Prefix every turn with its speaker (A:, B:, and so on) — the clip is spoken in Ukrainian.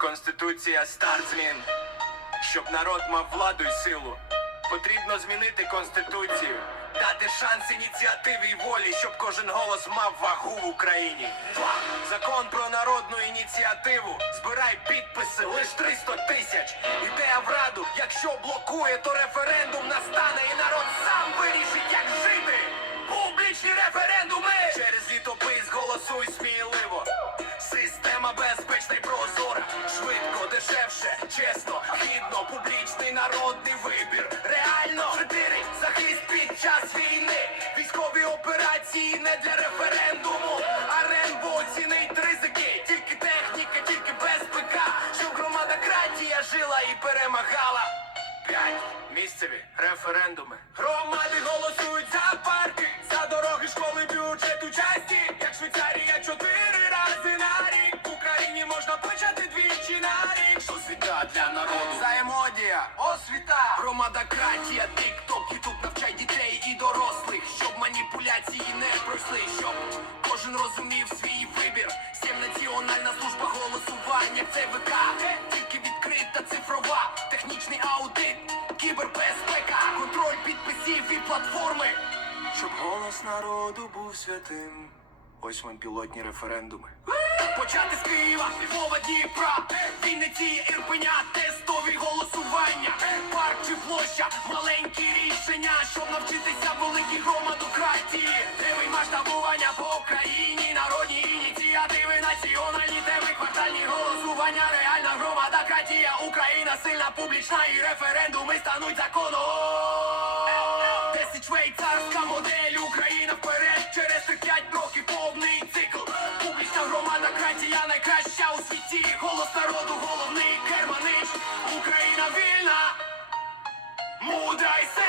A: Конституція старт змін. Щоб народ мав владу й силу. Потрібно змінити конституцію, дати шанс ініціативі й волі, щоб кожен голос мав вагу в Україні. Закон про народну ініціативу. Збирай підписи лиш 300 тисяч. Іде в раду, якщо блокує, то референдум настане і народ сам вирішить, як жити. Публічні референдуми через літопис голосуй сміливо. Дешевше, чесно, гідно, публічний народний вибір. Реально чотири захист під час війни. Військові операції не для референдуму. А Ренбо оцінить ризики. Тільки техніка, тільки без ПК. Щоб громадократія жила і перемагала. П'ять місцеві референдуми. Громади голосують за парки, для народу. Взаємодія, освіта, громадократія, тік-ток, ютуб навчай дітей і дорослих, щоб маніпуляції не пройшли, щоб кожен розумів свій вибір. Всім національна служба голосування. Це ВК, тільки відкрита цифрова, технічний аудит, кібербезпека, контроль підписів і платформи. Щоб голос народу був святим. Ось вам пілотні референдуми. Почати з Києва, Львова, Дніпра, Вінниці, Ірпеня, маленькі рішення, щоб навчитися великій громадократії. Теми масштабування по Україні, народні ініціативи, національні теми, квартальні голосування, реальна громадократія, Україна сильна, публічна і референдуми стануть законом. Десять швейцарська модель, Україна вперед, через 5 років повний цикл. Публічна громадократія найкраща у світі. Голос народу, головний керманич. Україна вільна, мудра і сильна.